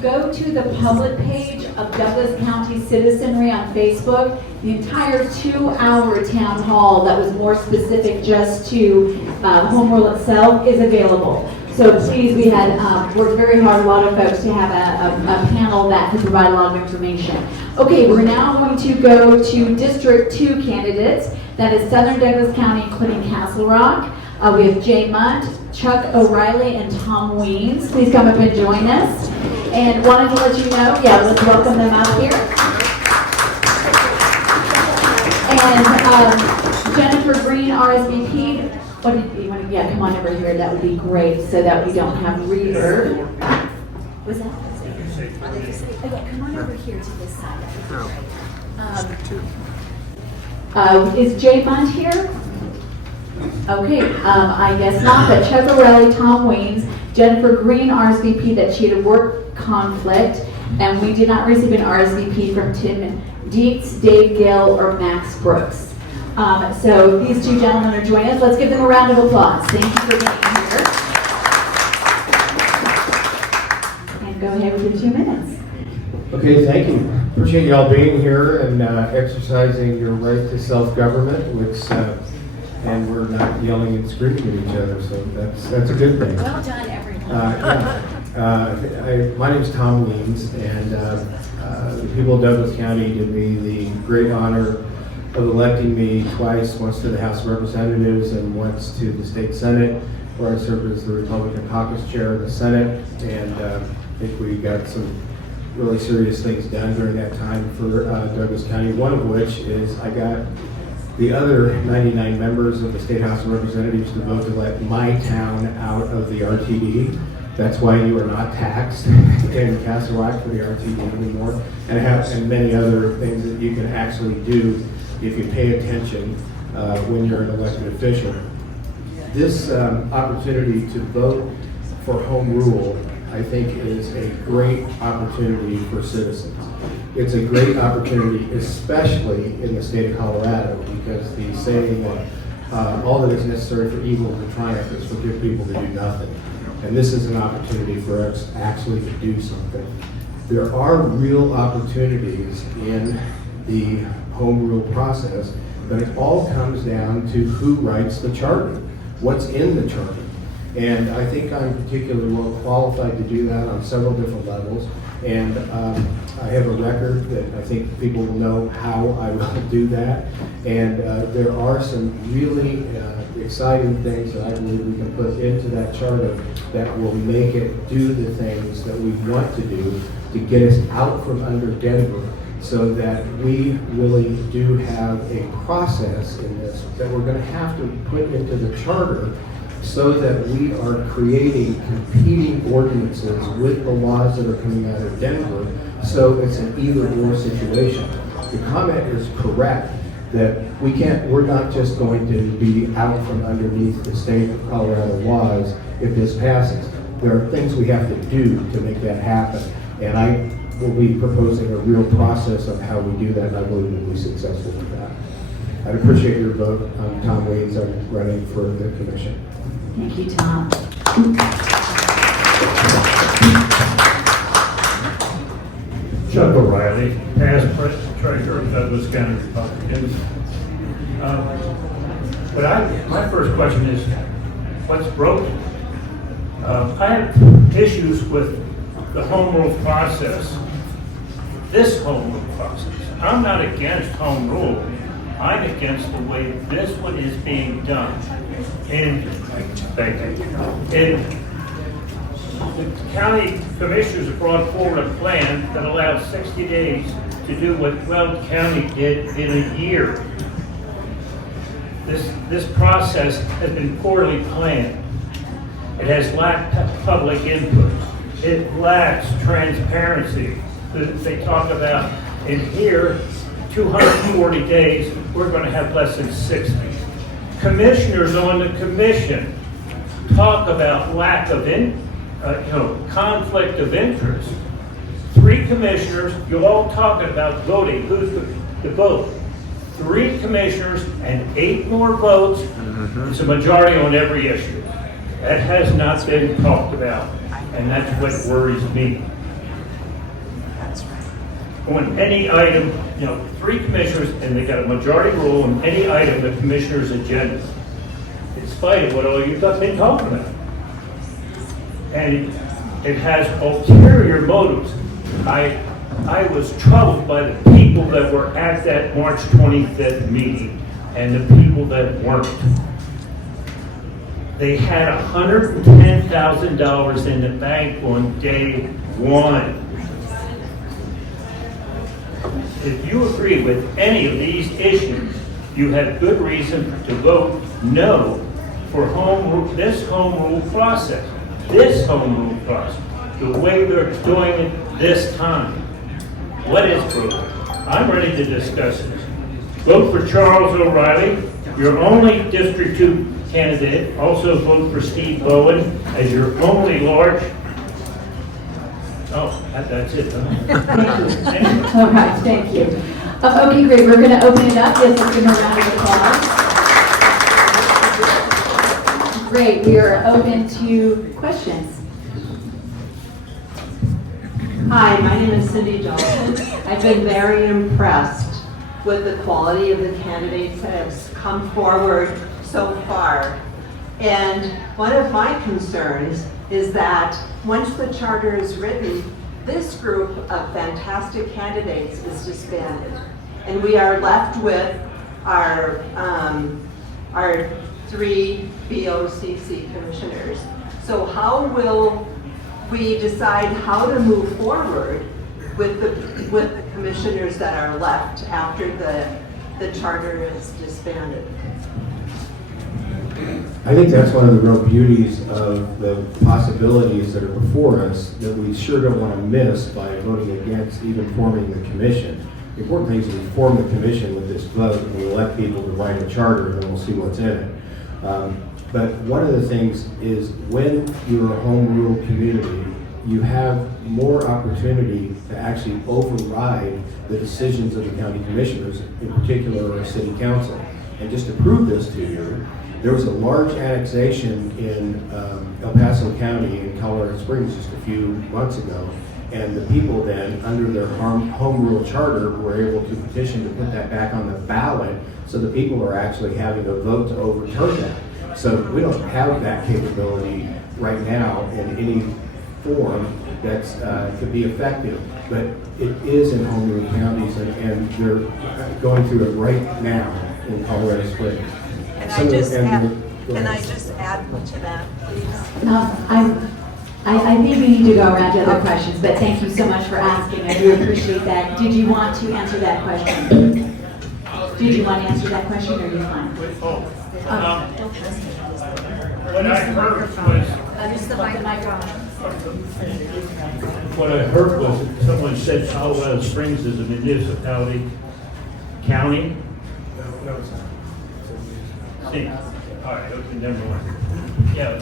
go to the public page of Douglas County Citizenry on Facebook. The entire 2-hour town hall that was more specific just to home rule itself is available. So please, we had worked very hard, a lot of folks, to have a panel that could provide a lot of information. Okay, we're now going to go to District 2 candidates. That is Southern Douglas County, including Castle Rock. We have Jay Munt, Chuck O'Reilly, and Tom Weems. Please come up and join us. And wanted to let you know, let's welcome them out here. And Jennifer Green, RSVP. What did you want to, come on over here. That would be great so that we don't have reverb. Was that? Okay, come on over here to this side. That would be great. Is Jay Munt here? Okay, I guess not, but Chuck O'Reilly, Tom Weems, Jennifer Green, RSVP that she had a work conflict, and we did not receive an RSVP from Tim Dietz, Dave Gill, or Max Brooks. So these two gentlemen are joining us. Let's give them a round of applause. Thank you for being here. And go ahead with your 2 minutes. Okay, thank you. Appreciate y'all being here and exercising your right to self-government, which and we're not yelling and screaming at each other, so that's a good thing. Well done, everyone. My name is Tom Weems, and the people of Douglas County did me the great honor of electing me twice, once to the House of Representatives and once to the State Senate, where I served as the Republican caucus chair of the Senate, and I think we got some really serious things done during that time for Douglas County, one of which is I got the other 99 members of the State House of Representatives to vote to let my town out of the RTD. That's why you are not taxed in Castle Rock for the RTD anymore, and many other things that you can actually do if you pay attention when you're an elected official. This opportunity to vote for home rule, I think, is a great opportunity for citizens. It's a great opportunity, especially in the state of Colorado, because the saying that all that is necessary for evil to triumph is for good people to do nothing. And this is an opportunity for us actually to do something. There are real opportunities in the home rule process, but it all comes down to who writes the charter, what's in the charter. And I think I'm particularly well qualified to do that on several different levels. And I have a record that I think people will know how I will do that. And there are some really exciting things that I believe we can put into that charter that will make it do the things that we want to do to get us out from under Denver, so that we really do have a process in this that we're going to have to put into the charter, so that we are creating competing ordinances with the laws that are coming out of Denver, so it's an either-or situation. The comment is correct that we're not just going to be out from underneath the state of Colorado laws if this passes. There are things we have to do to make that happen, and I will be proposing a real process of how we do that, and I believe we'll be successful with that. I'd appreciate your vote. I'm Tom Weems. I'm running for the commission. Thank you, Tom. Chuck O'Reilly, past president treasurer of Douglas County Republicans. My first question is, what's broken? I have issues with the home rule process. This home rule process. I'm not against home rule. I'm against the way this one is being done. And the county commissioners have brought forward a plan that allows 60 days to do what Weld County did in a year. This process has been poorly planned. It has lacked public input. It lacks transparency. They talk about in here, 240 days, we're going to have less than 60. Commissioners on the commission talk about lack of conflict of interest. 3 commissioners, you're all talking about voting, who's the vote. 3 commissioners and 8 more votes. It's a majority on every issue. That has not been talked about, and that's what worries me. on any item, 3 commissioners, and they got a majority rule on any item the commissioner's agenda, in spite of what all you've been talking about. And it has ulterior motives. I was troubled by the people that were at that March 25th meeting and the people that weren't. They had $110,000 in the bank on day 1. If you agree with any of these issues, you have good reason to vote no for this home rule process. This home rule process, the way they're doing it this time. What is broken? I'm ready to discuss this. Vote for Charles O'Reilly, your only District 2 candidate. Also vote for Steve Bowen as your only large. Oh, that's it. Huh? Thank you. All right, thank you. Okay, great. We're going to open it up. Yes, let's give them a round of applause. Great. We are open to questions. Hi, my name is Cindy Johnson. I've been very impressed with the quality of the candidates that have come forward so far. And one of my concerns is that once the charter is written, this group of fantastic candidates is disbanded. And we are left with our 3 BOCC commissioners. So how will we decide how to move forward with the commissioners that are left after the charter is disbanded? I think that's one of the real beauties of the possibilities that are before us that we sure don't want to miss by voting against even forming the commission. The important thing is we form the commission with this vote and we elect people to write a charter and then we'll see what's in it. But one of the things is when you're a home rule community, you have more opportunity to actually override the decisions of the county commissioners, in particular our city council. And just to prove this to you, there was a large annexation in El Paso County in Colorado Springs just a few months ago. And the people then, under their home rule charter, were able to petition to put that back on the ballot. So the people are actually having a vote to overturn that. So we don't have that capability right now in any form that's could be effective. But it is in home rule counties, and they're going through it right now in Colorado Springs. Can I just add to that, please? I think we need to go around to other questions, but thank you so much for asking. I do appreciate that. Did you want to answer that question? Did you want to answer that question, or are you fine? What I heard was, what I heard was someone said Colorado Springs is a municipality, county. See, all right, okay, never mind. Yeah.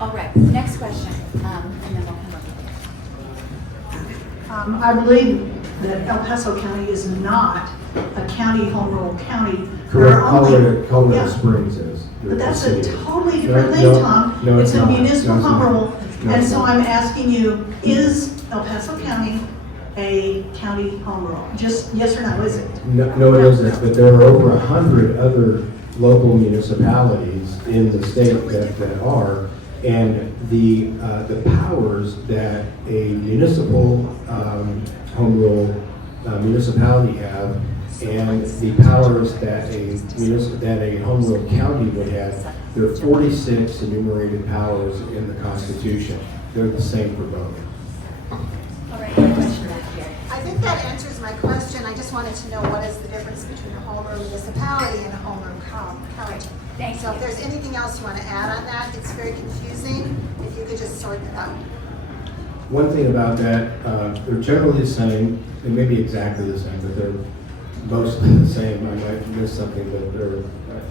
All right, next question, and then we'll come up. I believe that El Paso County is not a county, home rule county. Correct, Colorado Springs is. But that's a totally different thing, Tom. No, it's a not. municipal No, home not. rule. No, And it's so not. I'm asking you, is El Paso County a county home rule? Just yes or no, is it? No, it isn't, but there are over 100 other local municipalities in the state that are, and the powers that a municipal home rule municipality have, and the powers that a home rule county would have, there are 46 enumerated powers in the Constitution. They're the same for both. All right, one question back here. I think that answers my question. I just wanted to know what is the difference between a home rule municipality and a home rule county. Thank So you. if there's anything else you want to add on that, it's very confusing. If you could just sort that out. One thing about that, they're generally the same. They may be exactly the same, but they're mostly the same. I might miss something, but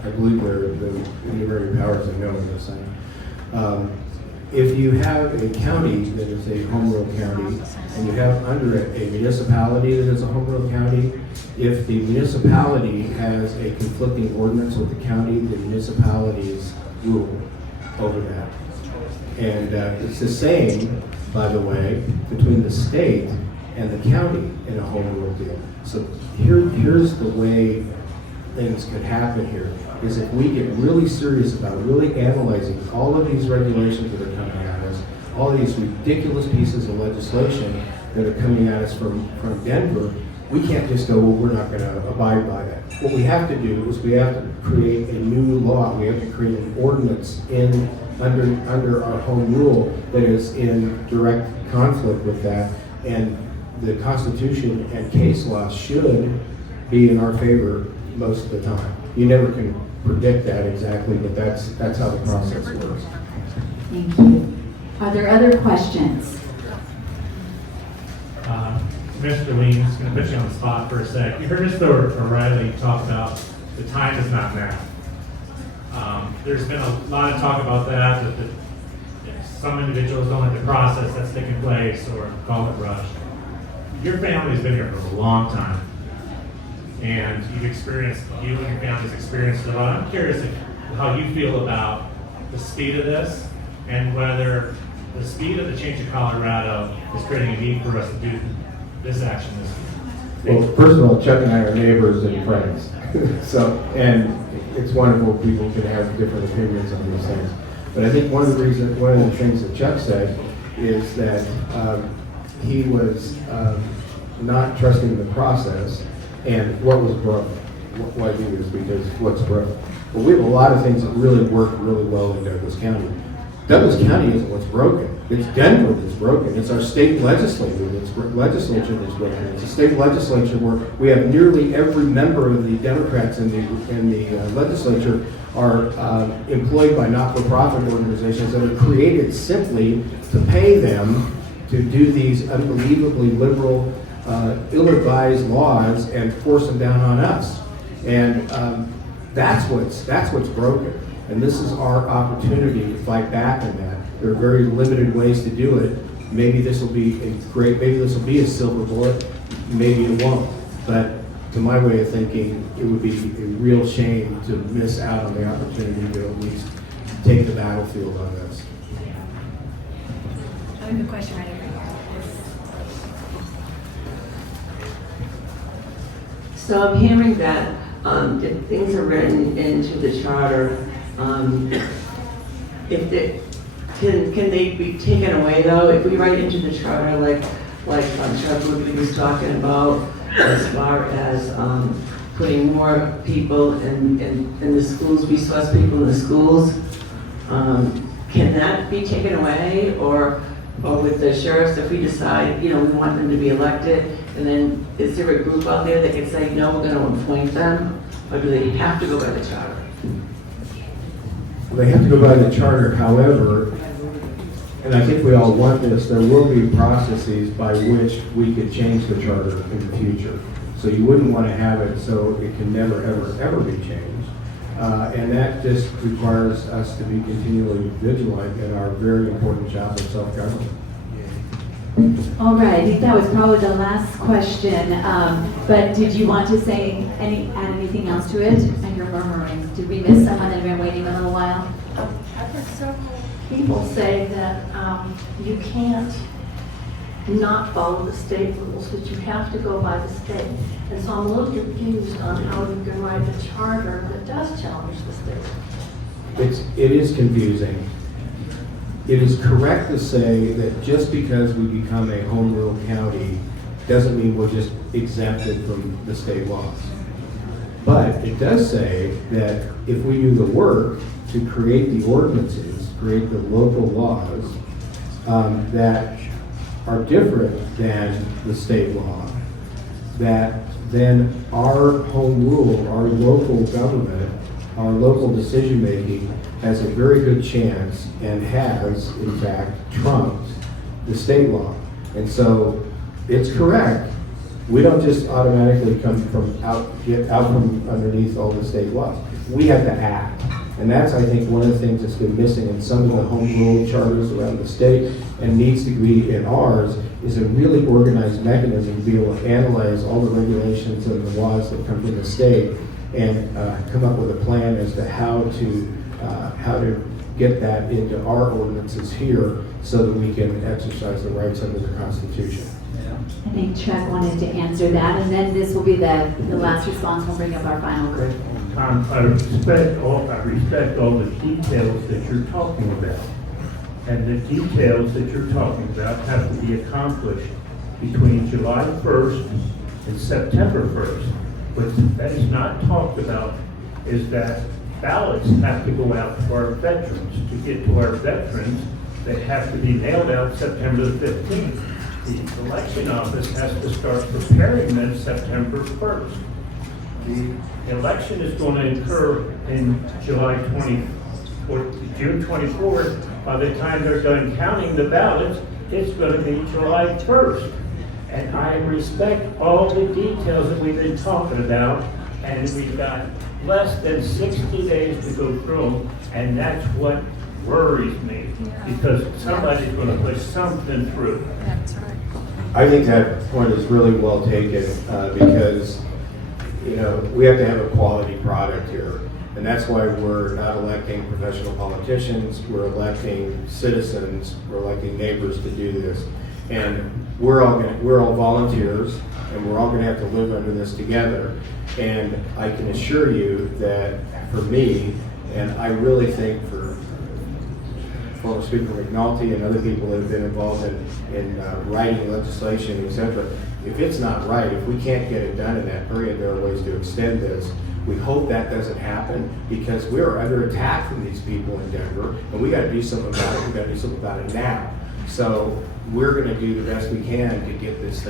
I believe the enumerated powers I know are the same. If you have a county that is a home rule county, and you have under it a municipality that is a home rule county, if the municipality has a conflicting ordinance with the county, the municipalities rule over that. And it's the same, by the way, between the state and the county in a home rule deal. So here's the way things could happen here, is if we get really serious about really analyzing all of these regulations that are coming at us, all these ridiculous pieces of legislation that are coming at us from Denver, we can't just go, well, we're not going to abide by that. What we have to do is we have to create a new law. We have to create an ordinance under our home rule that is in direct conflict with that. And the Constitution and case law should be in our favor most of the time. You never can predict that exactly, but that's how the process works. Thank you. Are there other questions? Mr. Lee, I'm just going to put you on the spot for a sec. You heard Mr. O'Reilly talk about the time is not now. There's been a lot of talk about that some individuals don't have the process that's taking place or call it rushed. Your family's been here for a long time, and you and your family's experienced a lot. I'm curious how you feel about the speed of this and whether the speed of the change of Colorado is creating a need for us to do this action this year. Well, first of all, Chuck and I are neighbors and friends. And it's wonderful people can have different opinions on these things. But I think one of the things that Chuck said is that he was not trusting the process and what was broke. Why do this? Because what's broke. Well, we have a lot of things that really work really well in Douglas County. Douglas County isn't what's broken. It's Denver that's broken. It's our state legislature that's broken. It's a state legislature where we have nearly every member of the Democrats in the legislature are employed by not-for-profit organizations that are created simply to pay them to do these unbelievably liberal, ill-advised laws and force them down on us. And that's what's broken. And this is our opportunity to fight back on that. There are very limited ways to do it. Maybe this will be maybe this will be a silver bullet, maybe it won't. But to my way of thinking, it would be a real shame to miss out on the opportunity to at least take the battlefield on this. I have a question right over here. So I'm hearing that if things are written into the charter, can they be taken away though? If we write into the charter like Chuck Woodley was talking about, as far as putting more people in the schools, resource people in the schools, can that be taken away? Or with the sheriffs, if we decide, we want them to be elected, and then is there a group out there that can say, no, we're going to appoint them? Or do they have to go by the charter? They have to go by the charter, however, and I think we all want this, there will be processes by which we could change the charter in the future. So you wouldn't want to have it so it can never, ever, ever be changed. And that just requires us to be continually vigilant in our very important job of self-government. All right, I think that was probably the last question. But did you want to say add anything else to it? And you're murmuring. Did we miss someone that had been waiting a little while? I've heard several people say that you can't not follow the state rules, that you have to go by the state. And so I'm a little confused on how you can write a charter that does challenge the state. It is confusing. It is correct to say that just because we become a home rule county doesn't mean we're just exempted from the state laws. But it does say that if we do the work to create the ordinances, create the local laws that are different than the state law, that then our home rule, our local government, our local decision-making has a very good chance and has, in fact, trumped the state law. And so it's correct. We don't just automatically get out from underneath all the state laws. We have to act. And that's, I think, one of the things that's been missing in some of the home rule charters around the state and needs to be in ours is a really organized mechanism to be able to analyze all the regulations and the laws that come from the state and come up with a plan as to how to get that into our ordinances here so that we can exercise the rights under the Constitution. Yeah. I think Chuck wanted to answer that, and then this will be the last response. We'll bring up our final group. Tom, I respect all the details that you're talking about. And the details that you're talking about have to be accomplished between July 1st and September 1st. What that is not talked about is that ballots have to go out to our veterans. To get to our veterans, they have to be mailed out September the 15th. The election office has to start preparing them September 1st. The election is going to occur in June 24th. By the time they're done counting the ballots, it's going to be July 1st. And I respect all the details that we've been talking about, and we've got less than 60 days to go through them, and that's what worries me, because somebody's going to push something through. That's right. I think that point is really well taken, because, we have to have a quality product here. And that's why we're not electing professional politicians, we're electing citizens, we're electing neighbors to do this. And we're all volunteers, and we're all gonna have to live under this together. And I can assure you that for me, and I really think for former Speaker McNulty and other people that have been involved in writing legislation, et cetera, if it's not right, if we can't get it done in that period, there are ways to extend this. We hope that doesn't happen, because we're under attack from these people in Denver, and we gotta do something about it. We gotta do something about it now. So we're gonna do the best we can to get this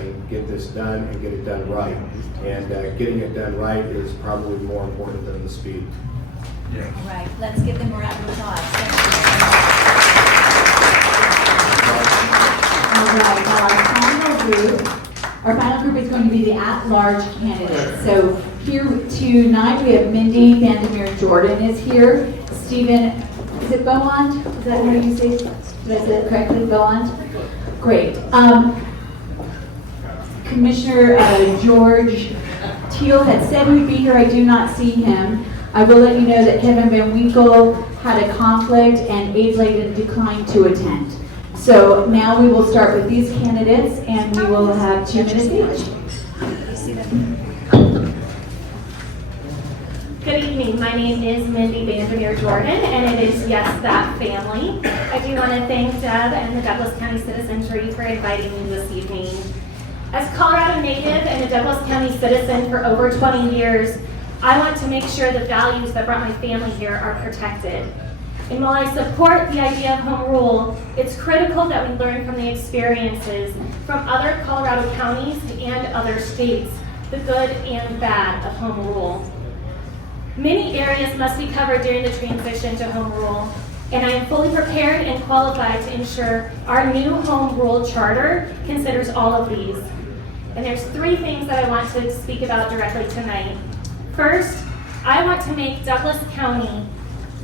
done and get it done right. And getting it done right is probably more important than the speed. Yeah. All right, let's give them a round of applause. All right, now our final group is going to be the at-large candidates. So here tonight we have Mindy Vandermeer Jordan is here. Stephen, is it Beaumont? Is that how you say it? Did I say it correctly? Beaumont? Great. Commissioner George Teal had said he'd be here. I do not see him. I will let you know that Kevin Van Winkle had a conflict and Abe Layden declined to attend. So now we will start with these candidates, and we will have 2 minutes each. Good evening. My name is Mindy Vandermeer Jordan, and it is Yes, That Family. I do want to thank Deb and the Douglas County Citizenry for inviting me this evening. As Colorado native and a Douglas County citizen for over 20 years, I want to make sure the values that brought my family here are protected. And while I support the idea of home rule, it's critical that we learn from the experiences from other Colorado counties and other states, the good and bad of home rule. Many areas must be covered during the transition to home rule, and I am fully prepared and qualified to ensure our new home rule charter considers all of these. And there's 3 things that I want to speak about directly tonight. First, I want to make Douglas County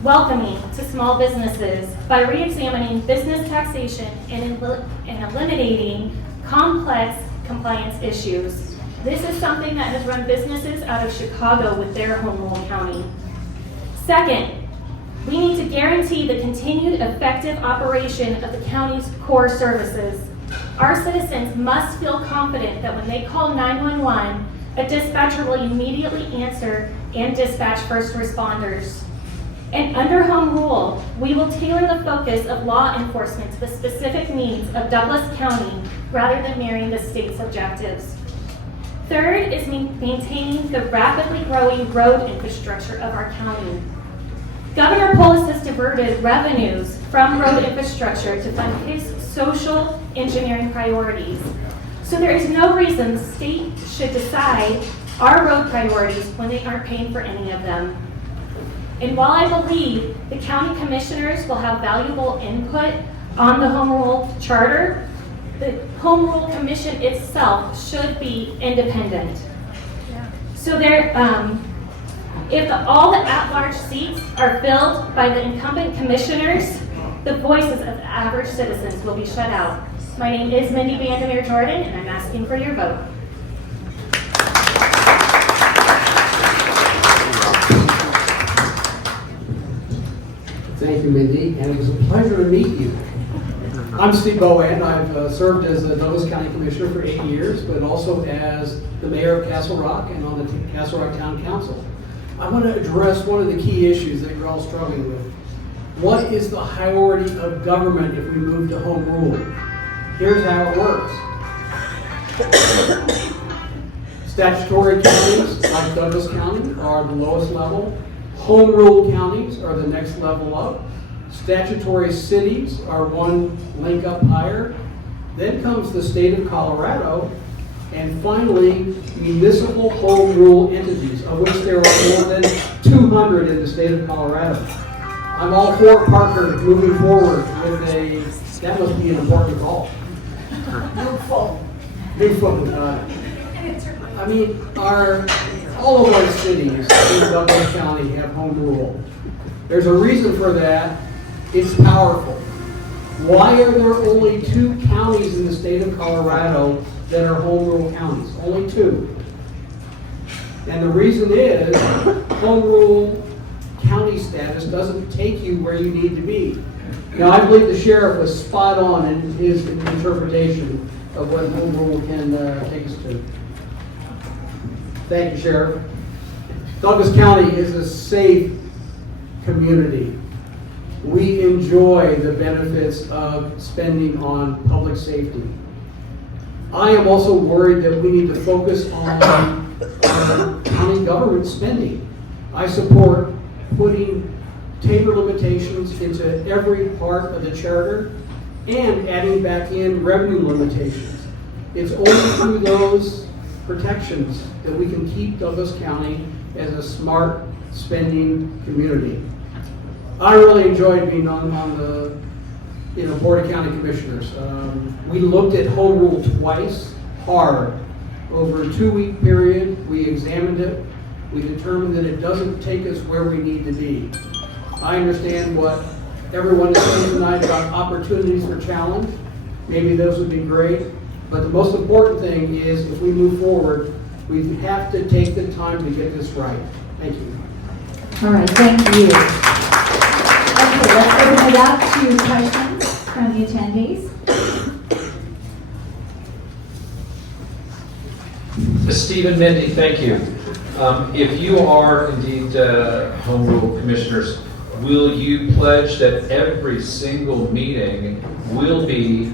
welcoming to small businesses by re-examining business taxation and eliminating complex compliance issues. This is something that has run businesses out of Chicago with their home rule county. Second, we need to guarantee the continued effective operation of the county's core services. Our citizens must feel confident that when they call 911, a dispatcher will immediately answer and dispatch first responders. And under home rule, we will tailor the focus of law enforcement to the specific needs of Douglas County rather than mirroring the state's objectives. Third is maintaining the rapidly growing road infrastructure of our county. Governor Polis has diverted revenues from road infrastructure to fund his social engineering priorities. So there is no reason the state should decide our road priorities when they aren't paying for any of them. And while I believe the county commissioners will have valuable input on the home rule charter, the home rule commission itself should be independent. So if all the at-large seats are filled by the incumbent commissioners, the voices of the average citizens will be shut out. My name is Mindy Vandermeer Jordan, and I'm asking for your vote. Thank Thank you, Mindy, and it was a pleasure to meet you. I'm Steve Bowen. I've served as the Douglas County Commissioner for 8 years, but also as the mayor of Castle Rock and on the Castle Rock Town Council. I want to address one of the key issues that you're all struggling with. What is the hierarchy of government if we move to home rule? Here's how it works. Statutory counties, like Douglas County, are the lowest level. Home rule counties are the next level up. Statutory cities are one link up higher. Then comes the state of Colorado. And finally, municipal home rule entities, of which there are more than 200 in the state of Colorado. I'm all for Parker moving forward with that must be an important call. Move forward. I mean, all of our cities in Douglas County have home rule. There's a reason for that. It's powerful. Why are there only 2 counties in the state of Colorado that are home rule counties? Only 2. And the reason is home rule county status doesn't take you where you need to be. Now, I believe the sheriff was spot on in his interpretation of what home rule can take us to. Thank you, Sheriff. Douglas County is a safe community. We enjoy the benefits of spending on public safety. I am also worried that we need to focus on our county government spending. I support putting tabor limitations into every part of the charter and adding back in revenue limitations. It's only through those protections that we can keep Douglas County as a smart spending community. I really enjoyed being on the Board of County Commissioners. We looked at home rule twice, hard. Over a 2-week period, we examined it. We determined that it doesn't take us where we need to be. I understand what everyone is saying tonight about opportunities for challenge. Maybe those would be great. But the most important thing is if we move forward, we have to take the time to get this right. Thank you. All right, thank you. Okay, let's open it up to questions from the attendees. Stephen, Mindy, thank you. If you are indeed home rule commissioners, will you pledge that every single meeting will be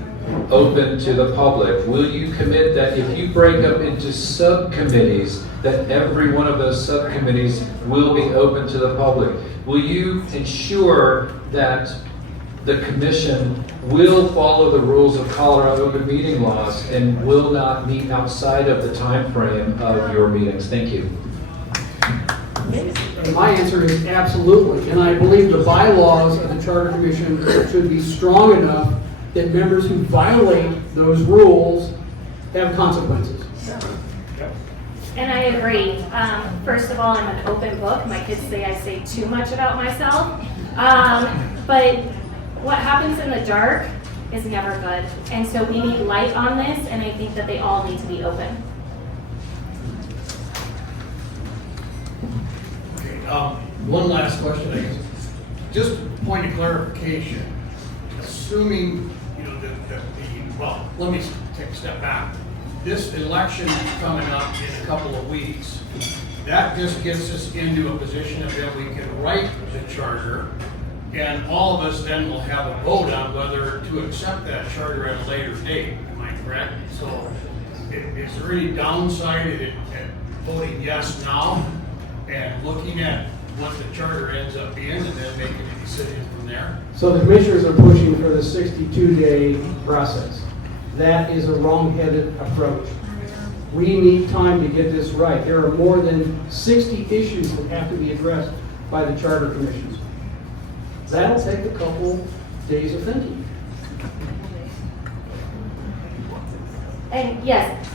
open to the public? Will you commit that if you break up into subcommittees, that every one of those subcommittees will be open to the public? Will you ensure that the commission will follow the rules of Colorado open meeting laws and will not meet outside of the time frame of your meetings? Thank you. My answer is absolutely, and I believe the bylaws of the Charter Commission should be strong enough that members who violate those rules have consequences. And I agree. First of all, I'm an open book. My kids say I say too much about myself. But what happens in the dark is never good. And so we need light on this, and I think that they all need to be open. Okay, one last question, I guess. Just a point of clarification. Assuming, well, let me take a step back. This election coming up in a couple of weeks, that just gets us into a position that we can write the charter, and all of us then will have a vote on whether to accept that charter at a later date. Am I correct? So, is there any downside at voting yes now and looking at what the charter ends up being and then making a decision from there? So the commissioners are pushing for the 62-day process. That is a wrong-headed approach. We need time to get this right. There are more than 60 issues that have to be addressed by the Charter Commission. That'll take a couple days of thinking. And yes,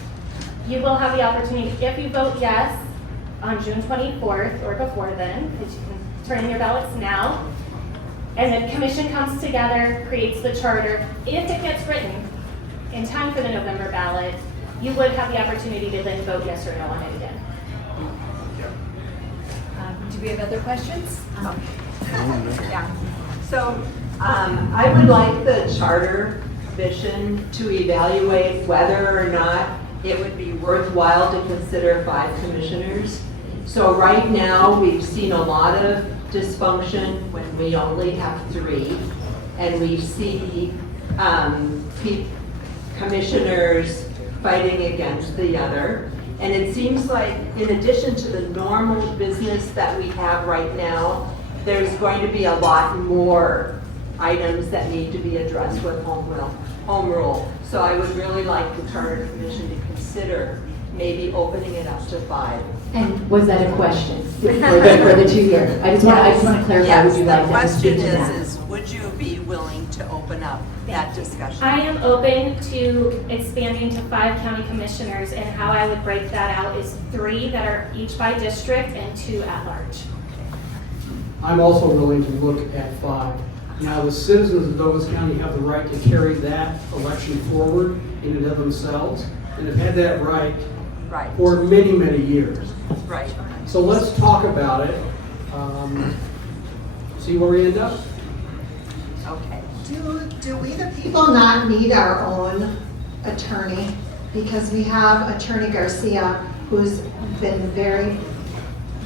you will have the opportunity, if you vote yes on June 24th or before then, because you can turn in your ballots now, and the commission comes together, creates the charter. If it gets written in time for the November ballot, you would have the opportunity to then vote yes or no on it again. Do we have other questions? Yeah. So I would like the Charter Commission to evaluate whether or not it would be worthwhile to consider 5 commissioners. So right now, we've seen a lot of dysfunction when we only have 3, and we see commissioners fighting against the other. And it seems like in addition to the normal business that we have right now, there's going to be a lot more items that need to be addressed with home rule. So I would really like the Charter Commission to consider maybe opening it up to 5. And was that a question for the 2 years? I just want to clarify, would you like The that to speak question to that? is would you be willing to open up that discussion? I am open to expanding to 5 county commissioners, and how I would break that out is 3 that are each by district and 2 at large. I'm also willing to look at 5. Now, the citizens of Douglas County have the right to carry that election forward in and of themselves, and have had that right for many, many years. Right. So let's talk about it. See where we end up? Okay. Do we the people not need our own attorney? Because we have Attorney Garcia, who's been very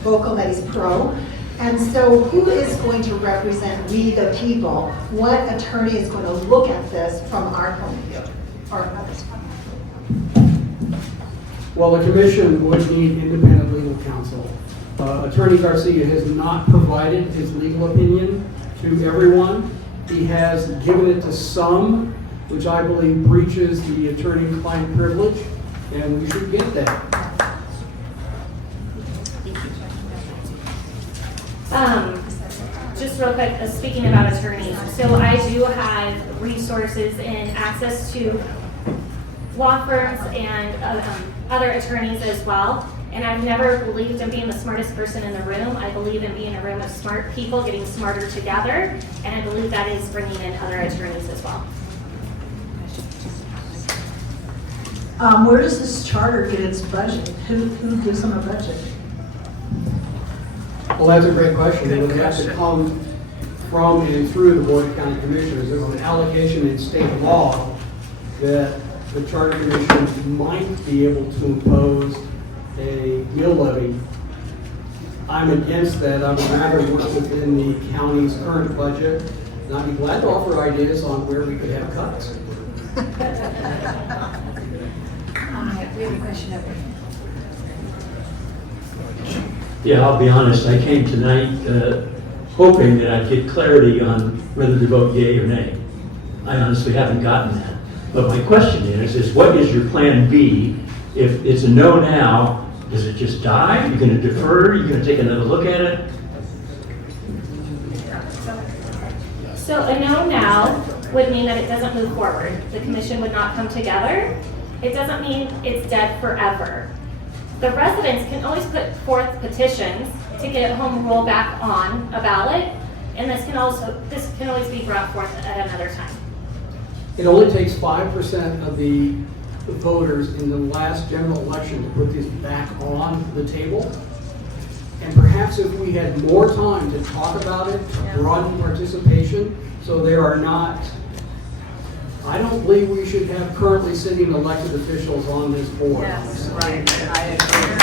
vocal that he's pro. And so who is going to represent we the people? What attorney is going to look at this from our point of view? Or others' point of view? Well, the commission would need independent legal counsel. Attorney Garcia has not provided his legal opinion to everyone. He has given it to some, which I believe breaches the attorney-client privilege, and we should get that. Just real quick, speaking about attorneys, so I do have resources and access to law firms and other attorneys as well. And I've never believed in being the smartest person in the room. I believe in being a room of smart people getting smarter together, and I believe that is bringing in other attorneys as well. Where does this charter get its budget? Who gives them a budget? Well, that's a great question. It would have to come from and through the Board of County Commissioners. There's an allocation in state law that the Charter Commission might be able to impose a mill levy. I'm against that. I would rather work within the county's current budget, and I'd be glad to offer ideas on where we could have cuts. All right, we have a question over here. Yeah, I'll be honest, I came tonight hoping that I'd get clarity on whether to vote yea or nay. I honestly haven't gotten that. But my question is what is your plan B? If it's a no now, does it just die? You're going to defer? You're going to take another look at it? So a no now would mean that it doesn't move forward. The commission would not come together. It doesn't mean it's dead forever. The residents can always put forth petitions to get home rule back on a ballot, and this can always be brought forth at another time. It only takes 5% of the voters in the last general election to put this back on the table. And perhaps if we had more time to talk about it, to broaden participation, so there are not, I don't believe we should have currently sitting elected officials on this board. Yes, right. I agree.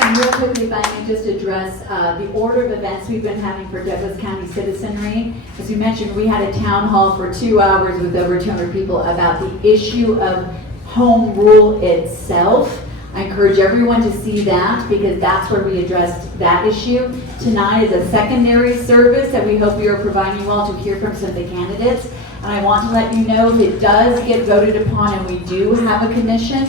And real quickly, if I may just address the order of events we've been having for Douglas County Citizenry. As you mentioned, we had a town hall for 2 hours with over 200 people about the issue of home rule itself. I encourage everyone to see that because that's where we addressed that issue. Tonight is a secondary service that we hope we are providing you all to hear from some of the candidates. And I want to let you know if it does get voted upon and we do have a commission,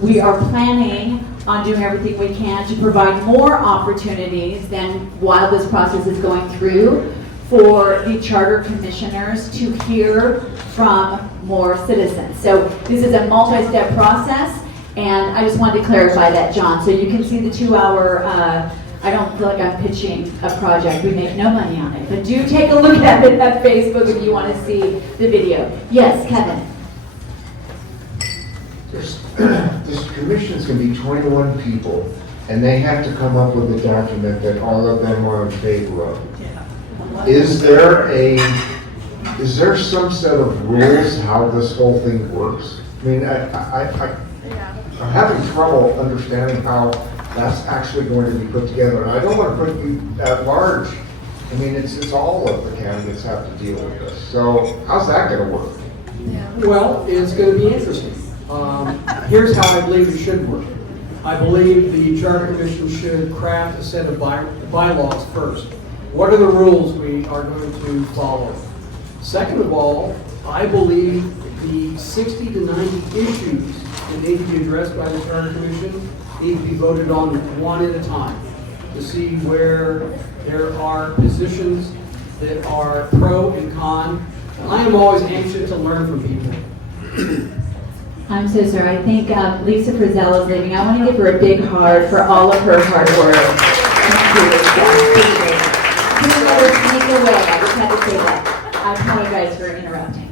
we are planning on doing everything we can to provide more opportunities than while this process is going through for the charter commissioners to hear from more citizens. So this is a multi-step process. And I just wanted to clarify that, John. So you can see the 2-hour, I don't feel like I'm pitching a project. We make no money on it. But do take a look at it at Facebook if you want to see the video. Yes, Kevin. This commission is going to be 21 people. and they have to come up with a document that all of them are in favor of. Is there some set of rules how this whole thing works? I mean, I'm having trouble understanding how that's actually going to be put together. And I don't want to put you at large. I mean, it's all of the candidates have to deal with this. So how's that going to work? Well, it's going to be interesting. Here's how I believe it should work. I believe the Charter Commission should craft a set of bylaws first. What are the rules we are going to follow? Second of all, I believe the 60 to 90 issues that need to be addressed by the Charter Commission need to be voted on one at a time to see where there are positions that are pro and con. I am always anxious to learn from people. I'm so sorry. I think Lisa Frizzell is leaving. I want to give her a big heart for all of her hard work. Thank you, Lisa. Appreciate it. Please let her sneak away. I just had to say that. I apologize for interrupting.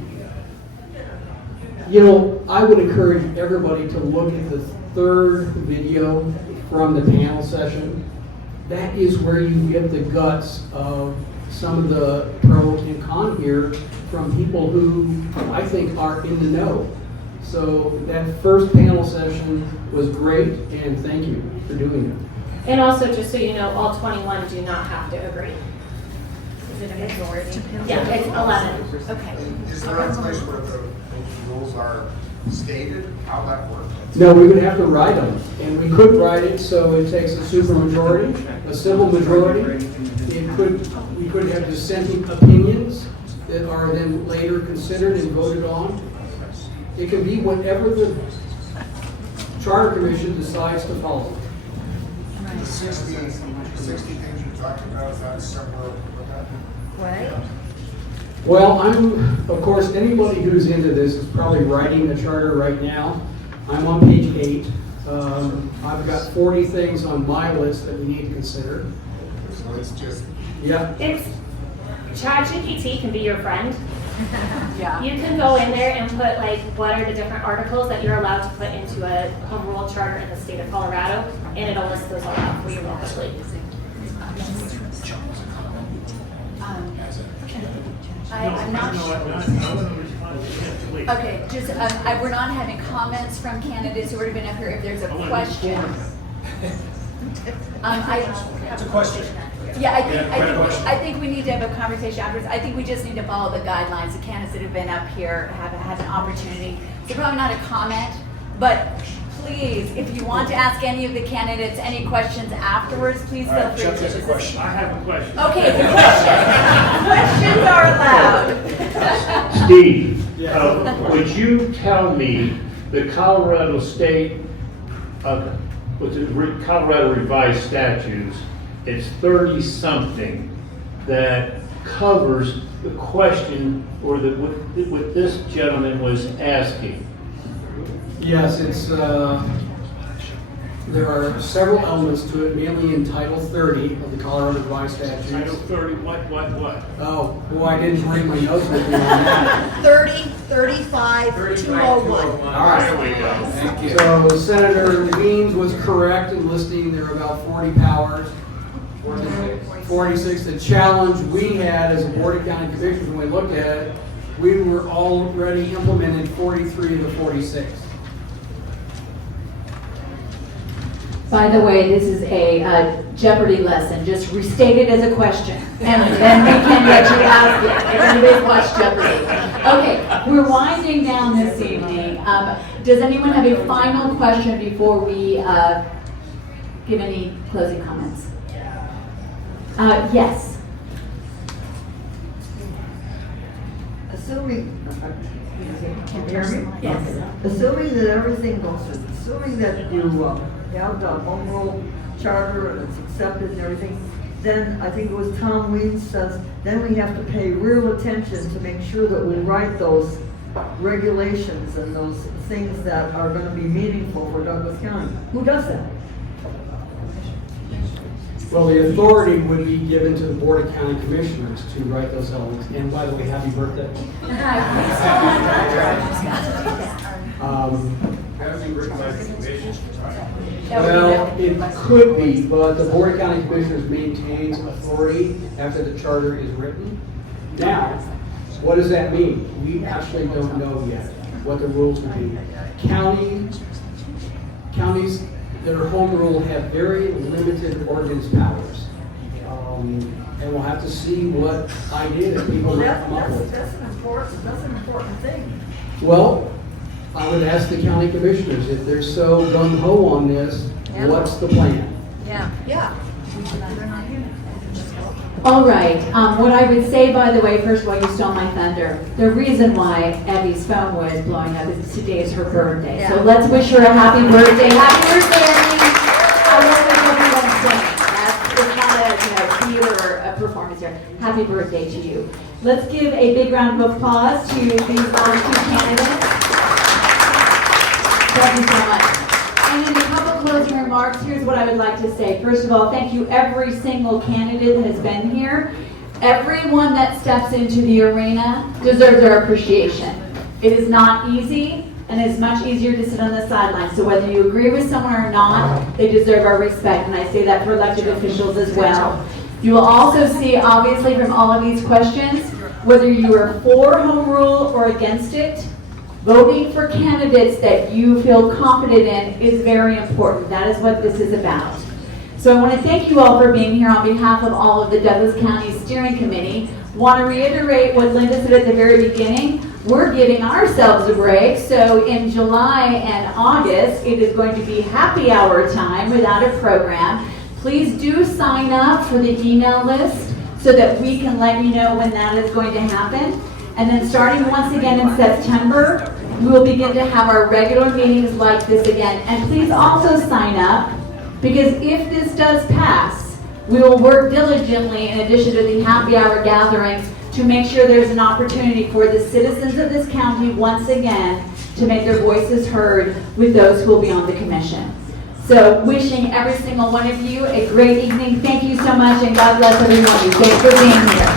You know, I would encourage everybody to look at the third video from the panel session. That is where you get the guts of some of the pro and con here from people who I think are in the know. So that first panel session was great, and thank you for doing it. And also, just so you know, all 21 do not have to agree. Is it a majority? Yeah, it's 11. Okay. Is there a place where the rules are stated, how that works? No, we would have to write them, and we could write it so it takes a supermajority, a simple majority. We could have dissenting opinions that are then later considered and voted on. It can be whatever the Charter Commission decides to follow. The 60 things you're talking about, that's similar with that? Right. Well, of course, anybody who's into this is probably writing the charter right now. I'm on page 8. I've got 40 things on my list that we need to consider. So it's just... Yeah. It's ChatGPT can be your friend. Yeah. You can go in there and put like what are the different articles that you're allowed to put into a home rule charter in the state of Colorado, and it'll list those all out for you real quickly. I'm not sure. Okay, just, we're not having comments from candidates who have already been up here. If there's a question. It's a question. Yeah, I think we need to have a conversation afterwards. I think we just need to follow the guidelines. The candidates that have been up here have had an opportunity. So probably not a comment, but please, if you want to ask any of the candidates any questions afterwards, please feel free to. Jeff has a question. I have a question. Okay, it's a question. Questions are allowed. Steve, would you tell me the Colorado State, Colorado revised statutes, it's 30-something that covers the question or what this gentleman was asking? Yes, it's there are several elements to it, mainly in Title 30 of the Colorado Revised Statutes. Title 30, what? Oh, boy, I didn't bring my notes with me on that. 30, 35, 201. All right. There we go. Thank you. So Senator Weems was correct in listing there are about 40 powers. 46. The challenge we had as a Board of County Commissioners when we looked at it, we were already implemented 43 of the 46. By the way, this is a Jeopardy lesson. Just restate it as a question, and then we can let you ask it. If anybody's watched Jeopardy. Okay, we're winding down this evening. Does anyone have a final question before we give any closing comments? Yes. Assuming, can you hear me? Yes. Assuming that everything goes, assuming that you have the home rule charter and it's accepted and everything, then I think it was Tom Weeds says, then we have to pay real attention to make sure that we write those regulations and those things that are going to be meaningful for Douglas County. Who does that? Well, the authority would be given to the Board of County Commissioners to write those elements. And by the way, happy birthday. Has he written by the commission? Well, it could be, but the Board of County Commissioners maintains authority after the charter is written. Now, what does that mean? We actually don't know yet what the rules will be. Counties that are home rule have very limited ordinance powers. And we'll have to see what idea that people might come up with. That's an important thing. Well, I would ask the county commissioners, if they're so gung-ho on this, what's the plan? Yeah. All right, what I would say, by the way, first of all, you stole my thunder. The reason why Abby's phone was blowing up is today is her birthday. So let's wish her a happy birthday. Happy birthday, Abby. I won't make everyone sing. It's not a theater or a performance here. Happy birthday to you. Let's give a big round of applause to these last two candidates. Thank you so much. And in a couple closing remarks, here's what I would like to say. First of all, thank you every single candidate that has been here. Everyone that steps into the arena deserves our appreciation. It is not easy, and it's much easier to sit on the sidelines. So whether you agree with someone or not, they deserve our respect, and I say that for elected officials as well. You will also see, obviously, from all of these questions, whether you are for home rule or against it. Voting for candidates that you feel confident in is very important. That is what this is about. So I want to thank you all for being here on behalf of all of the Douglas County Steering Committee. Want to reiterate what Linda said at the very beginning. We're giving ourselves a break. So in July and August, it is going to be happy hour time without a program. Please do sign up for the email list so that we can let you know when that is going to happen. And then starting once again in September, we will begin to have our regular meetings like this again. And please also sign up, because if this does pass, we will work diligently in addition to the happy hour gatherings to make sure there's an opportunity for the citizens of this county once again to make their voices heard with those who will be on the commission. So wishing every single one of you a great evening. Thank you so much, and God bless every one of you. Thanks for being here.